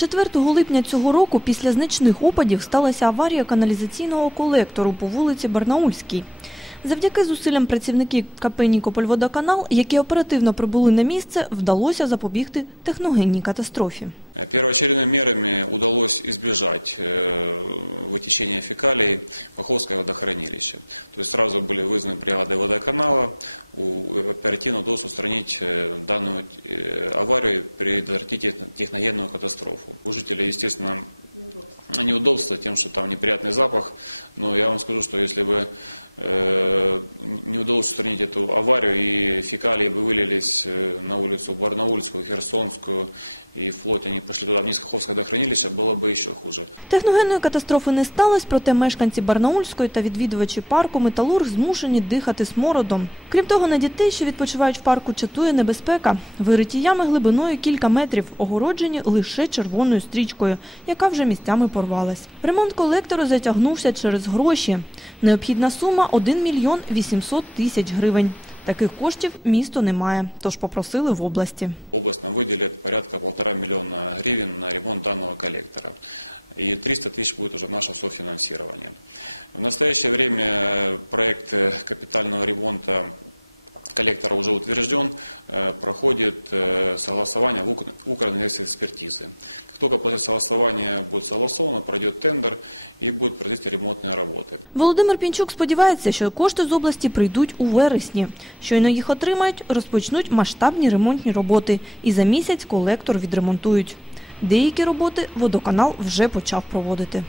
4 липня цього року після значних опадів сталася аварія каналізаційного колектору по вулиці Барнаульській. Завдяки зусиллям працівників КП «Нікопольводоканал», які оперативно прибули на місце, вдалося запобігти техногенній катастрофі. Первоначальными мерами удалось избежать э, вытечения фекалий в Охотском водохранилище. То есть сразу были вызваны бригады водоканала. У оперативно удалось устранить э, неприятный запах. Но я вам скажу, что если бы э, удалось устранить эту аварию, и фекалии вылились э, на улицу Барнаульскую, Херсонскую, и флоте не Техногенної катастрофи не сталося, проте мешканці Барнаульської та відвідувачі парку «Металург» змушені дихати смородом. Крім того, на дітей, що відпочивають в парку, чатує небезпека. Вириті ями глибиною кілька метрів, огороджені лише червоною стрічкою, яка вже місцями порвалась. Ремонт колектору затягнувся через гроші. Необхідна сума – 1 мільйон 800 тисяч гривень. Таких коштів місто не має, тож попросили в області. 300 тысяч будет уже наше софинансирование. В настоящее время э, проект э, капитального ремонта коллектора уже утвержден, э, проходит э, согласование в Укра- в Украине экспертизы. В такое согласование будет согласовано, пройдет тендер и будут провести ремонтные работы. Володимир Пінчук сподівається, що кошти з області прийдуть у вересні. Щойно їх отримають, розпочнуть масштабні ремонтні роботи і за місяць колектор відремонтують. Деякі роботи водоканал вже почав проводити.